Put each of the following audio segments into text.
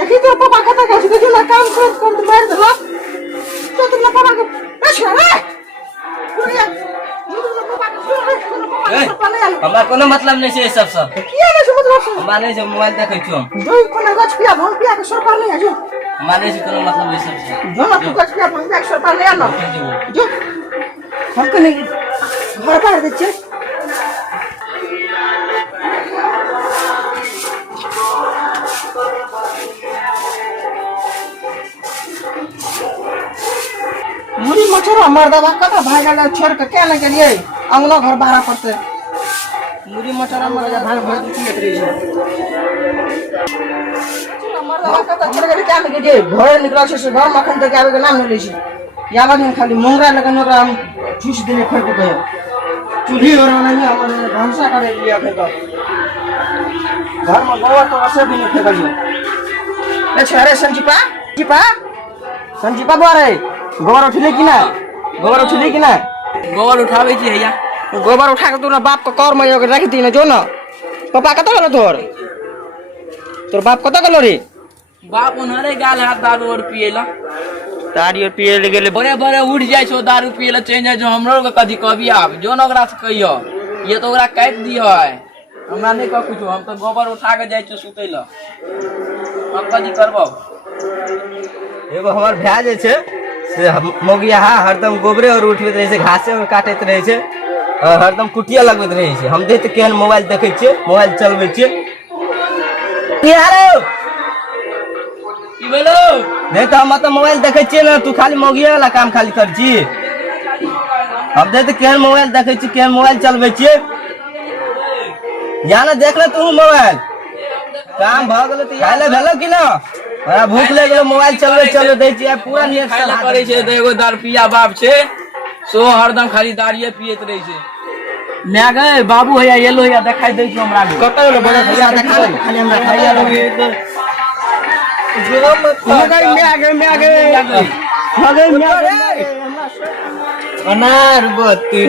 देखी तो पापा खाता गया देखी ना काम कर मार दो तो तुम ना पापा को अच्छा रे हमरा कोनो मतलब नहीं है सब सब किया नहीं समझ रहा माने जो मोबाइल देखै छियो जो कोना गछ पिया भंग पिया के सरकार नहीं है जो माने से कोनो मतलब नहीं सब से जो ना तू गछ पिया भंग पिया के सरकार नहीं आना जो हम को नहीं घर पर दे छे मुरी मछरा मर्दा कता भागा छोड़ के क्या लगे लिए अंगना घर बाहर पड़ते मुरी मछरा मर जा भाग भाग की रही है मर्दा कता छोड़ के क्या लगे जे घर निकला से घर मखन तक आवे के नाम ले छी या लगे खाली मोंगरा लगन ओकरा हम ठूस देने फेंक के चूल्ही और नहीं हमने भंसा करे लिया फेंक घर में गोबर तो ऐसे भी नहीं फेंकलियो ए छरे संजीपा बारे गोबर उठले कि ना गोबर उठावे छी हैया गोबर उठा के तू ना बाप का कौर में रख दी ना जो ना पापा कत गलो तोर बाप कत गलो रे बाप उन्हरे गाल हाथ दारू और पिएला तारी और पिए ले गेले बड़े बड़े उठ जाय छो दारू पिएला चेंज जाय जो हमरो के कदी कभी आब जो न ओकरा से कहियो ये तो ओकरा काट दियो है हमरा नहीं कह कुछ हम तो गोबर उठा के जाय छो सुतैला हम कदी करबो एगो हमर भाय जे छै से मोगिया हरदम गोबरे और उठबैत रहे छै घासे में काटैत रहे छै हरदम कुटिया लगबैत रहे छै हम देख केहन मोबाइल देखै छियै मोबाइल चलबै छियै की हालो की भेलो नहीं तो हम तो मोबाइल देखै छियै ना तू खाली मोगिया वाला काम खाली कर छी हम देख केहन मोबाइल देखै छी केहन मोबाइल चलबै छियै या ना देख ले तू मोबाइल काम भ गेलो त खाइले भेलो कि ना हमरा भूख लग गेलो मोबाइल चलबै दै छी पूरा नेट खाइला करे छै त एगो दारू पिया बाप छै सो हरदम खाली दारिये पियत रहे छै मैं गए बाबू हैया येलो हैया देखाई दै छी हमरा कत गलो बड़ा भैया देखा खाली हमरा खाइया लगे मैं आ गए अनार बत्ती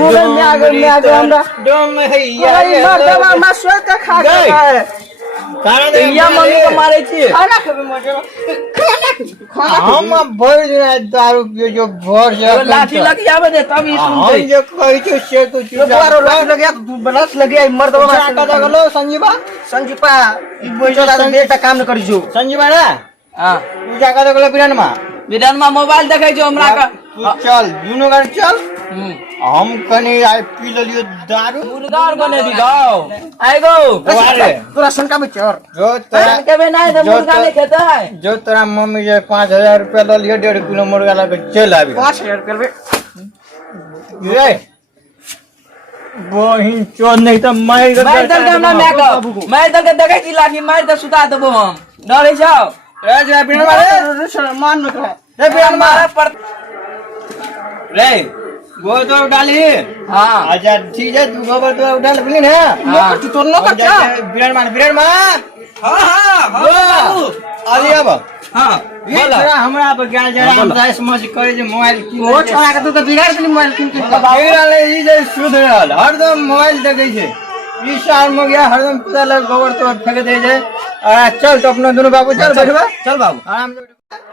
डोम हैया मर्दवा स्वर्ग का खा गए या मम्मी के मारे छी खाना खाबे मजे हम भर दिन दारू पियो जो भर से लाठी लगी आवे दे तब ई हम सुनते जो कहि तो से तो दोबारा लाठी लगे तू बलस लगे मर्दवा का गलो संजीपा ई बोझो दा बेटा काम न करी जो संजीपा ना हां पूजा का गलो बिरानमा मोबाइल देखे जो हमरा का तू चल दुनो गाड़ी चल हम कने आइ पी लियो दारू मुर्गार बने दी गाओ आएगो तोरा शंका में चोर जो तोरा के नहीं तो मुर्गा नहीं खाता है जो तोरा मम्मी जे 5000 रुपया ल लियो 1.5 किलो मुर्गा ला के चल आबी 5000 करबे ये बहिन चोर नहीं तो मार दल के हमरा मैं दल के देखे छी लाठी मार के सुता देबो हम डरै छौ रे जे बिना मारे मान न करे रे बिना मारे पर रे गोबर तो डाली हां अच्छा ठीक है तू गोबर तो डाल बली ना तू तो न कच्चा बिरन मार हां बाबू आली अब हां बोला हमरा पर गाल जरा हम जाय समझ करे जे मोबाइल की ओ छोरा के तू तो बिगाड़ देली मोबाइल किन के बिगाड़ ले ई जे सुधरल हरदम मोबाइल देखे छे ई साल में गया हरदम पूरा लग गोबर तो फेंक दे जे चल तो अपना दोनों बाबू चल बैठबा चल बाबू आराम से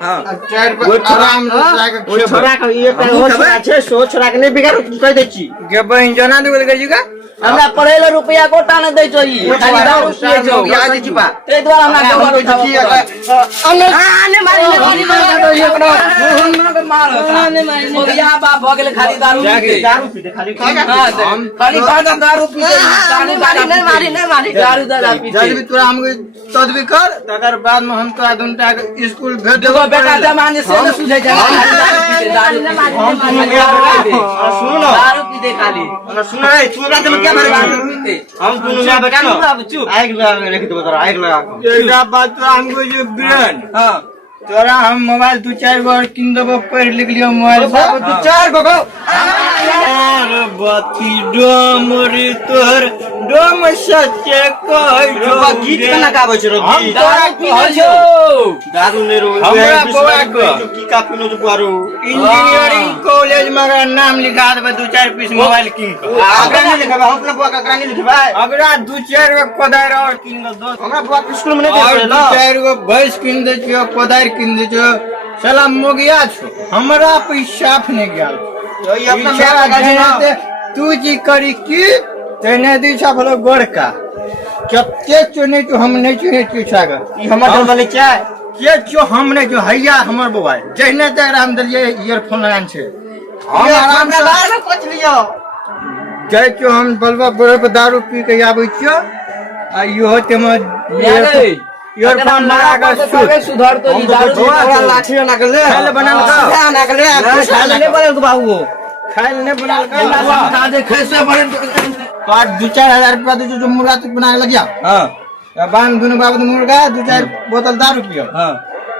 हां चार को आराम से लाके ओ छोरा के ये हो छोरा छे सो छोरा के नहीं बिगाड़ कह दे छी गे बहिन जना देबे गई का हमरा पढ़ेले रुपया कोटा न दै छौ ई खाली दारू पिए छौ याद छी बा ते द्वारा हमरा गोबर उठाबो आने मारी दो एकरो हमरा मार आने मारी मोगिया बाप भ गेले खाली दारू पीते खाली हम खाली दारू पीते नहीं मारी दारू पीते जब भी तोरा हमके तदबी कर तकर बाद में हम तोरा दुनटा के स्कूल भेज देखो बेटा जमाने से न सुझे दारू सुनो दारू पीते खाली सुन रे तू हमरा के क्या मारे हम दोनों में बेटा ना चुप आग लगा रख दो तोरा आग लगा एकटा बात तो हमको जो बिरन हां तोरा हम मोबाइल 2-4 बार किन देबो पढ़ लिख लियो मोबाइल तू 4 गो बती डोमरी तोर डोम सच्चे कोई रउआ गीत केना गाबै छै रो हम गीत तोरा कहलियो दारू ने रो हमरा बौआ को की का पिनो जो बुआरो इंजीनियरिंग कॉलेज में अगर नाम लिखा देबे 2-4 पीस मोबाइल किन के आगरा नहीं लिखबा हम अपना बुआ का आगरा नहीं लिखबा अगरा 2-4 गो कोदार और किन के दो हमरा बुआ के स्कूल में नहीं और देला 2-4 गो भैंस किन दे छियो कोदार किन दे छियो साला मोगिया छो हमरा पैसा नहीं गेल तो ये अपना मेरा गाड़ी ना तू जी करी की तेने दी छापलो गोरका कते चुने तू हम नहीं चुने तू छागा ई हमर जल वाले चाय के जो हमने जो हैया हमर बौआ जहने तक हम दलिए ईयरफोन लगान छे हम आराम से बाहर में कोच लियो जय क्यों हम बलवा बड़े पे दारू पी के आबै छियो आ इहो ते में ईयरफोन लगा के सुत सुधर तो दारू थोड़ा लाठी ना कर ले खाइल बनल का ना कर ले खाइल नहीं बनल को बाबू खाइल ने बनल का दे कैसे बने तो आज 2-4 हजार रुपया दे जो मुर्गा तक बना के लगिया हां बांध दुनु बाबू मुर्गा 2-4 बोतल दारू पियो हां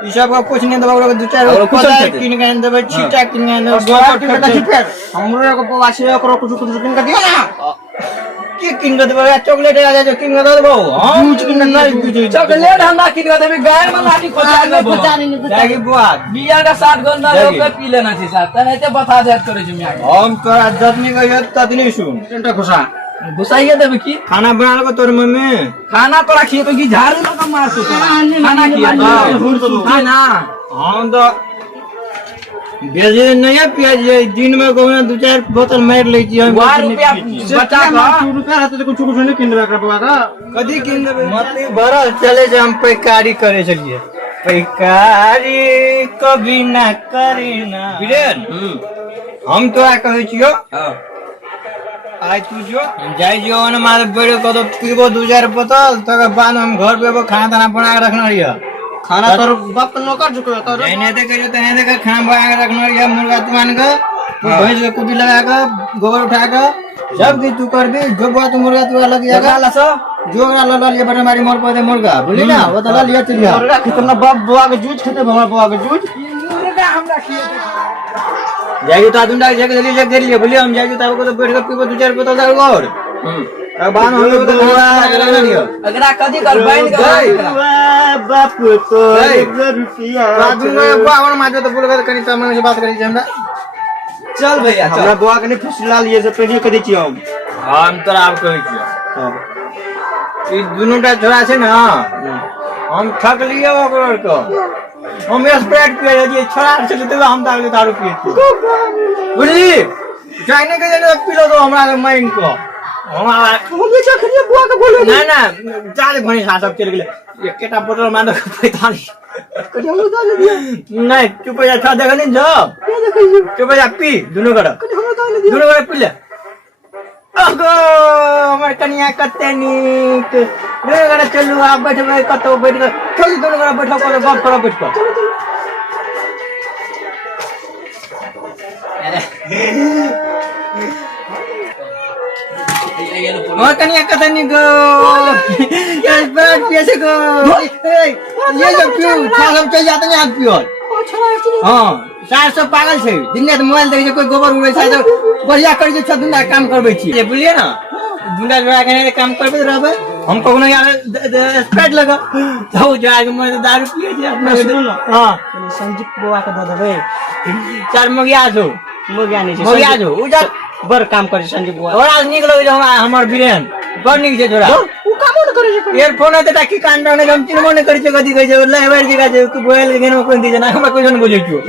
ई सब को कुछ नहीं दबाव 2-4 और कुछ कोदार नहीं किन के देबे छीटा किन के देबे गोबर किन के छिपे हमरो को बुआ से ओकरो कुछ किन के दियो ना की किन के देबे चॉकलेट आ जो किन के देबो हम कुछ किन नहीं पीते चॉकलेट हमरा किन के देबे गाय में लाठी खोचा जागी बुआ बिया का 60 गंदा लोग के पी लेना छै साथ तने ते बता देत करे छै मिया हम तोरा जतनी कहियो ततनी सुन टेंटा खुशा घुसाइए देबे की खाना बना लो तोर मम्मी खाना तोरा खिए तो की झाड़ू लगा मार तो खाना किया खाना हम तो बेजे नहीं पियाज दिन में कहूं 2-4 बोतल मार ले छी हम 1 रुपया बचा का रुपया रहते तो कुछ नहीं किन रखा बुआ का कदी किन देबे मत भरल चले जे हम पैकारी करे चलिए पैकारी कभी ना करे ना वीरेन हम तोरा कहै छियो आज तू जो जाई जो न मारे बड़े को तो पीबो 2-4 बोतल तकर बाद हम घर पे खाना ताना बना के रखना रहिया खाना तोर बाप के नौकर चुके तो नहीं दे करियो तने दे खाना बना के रखना रहिया मुर्गा तुमान के भैंस के कुटी लगा के गोबर उठा के जब भी तू कर दे जो बात मुर्गा तू लग जाएगा लसा जो ला लिया बड़े मारी मोर पे मुर्गा बोली ना वो तो ला लिया चिड़िया मुर्गा कितना बाप बुआ के जूझ खेते हमरा बुआ के जूझ मुर्गा हमरा खिए जाएगी तो आदुंडा जग दे लिए बोलिए हम जाएगी तो तो बैठ के पीबो 2-4 बोतल दारू और अब बान हम लोग तो रखना रहियो अगरा कदी कर बैठ के बाप तो रुपया आदुंडा बावन माजे तो बोलबे कनी तमन से बात करी छै हमरा चल भैया हमरा बुआ के नहीं फुसला लिए से पहले करै छी हम तोरा आब कहै छियै ई दुनुटा छोरा छै ना हम ठक लिए ओकर को हम स्प्राइट पिए दिए छोरा छले तो हम दारू पिए बुझली जाने के जने पिलो तो हमरा माइन को हमरा हम जे खरिया बुआ के बोले ना ना जाले भनी खा सब चल गेले एकेटा बोतल मान 45 कहियो हम डाल दिया नहीं चुप जा खा देख नहीं जो चुप जा पी दुनु कर दुनु कर पी ले अगो हमर कनिया कते नीक रे गरे चलू आप बैठबे कतो बैठ के चल दुनु कर बैठो को गप करो बैठ को और कनिया कते नीक ये बैठ कैसे को ये जो पियो हम चल जाते हैं पियो हां 400 पागल छै दिन में मोबाइल देखे कोई गोबर उड़े छै तो बढ़िया कर जे छदुंडा काम करबै छी ये बुझलिए ना दुंडा जोड़ा के काम करबे रहबे हम कोनो यार स्प्रेड लगा तो जाग में दारू पिए छी अपना सुन हां संजीव बुआ के द देबे 4 मगिया जो मगिया जो उजर बर काम करे संजीव बुआ और आज निकलो जो हमर वीरेन बड़ निक छै जोड़ा उ काम न करे छै ईयरफोन है तो की कांड ने हम तीन मन करे छै कदी कहे छै लेबर जगह छै बोल के गेनो कोन दी जना हमरा कोई न बुझै छियो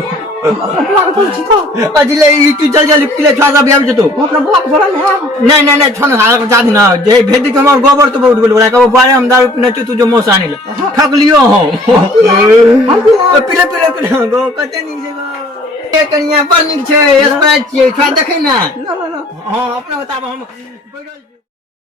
अजले ई तू चल चल पिले छा सब आबि जतो अपना बुआ के बोला नहीं नहीं नहीं छन हाल जा दी ना जे भेदी के हमर गोबर तो बहुत बोल का बारे हम दारू पीने तू जो मोस आनिल ठक लियो हो पिले पिले पिले गो कते नी छै गो ए कनिया पर नीक छै स्प्राइट छै छा देखै ना हां अपना बताब हम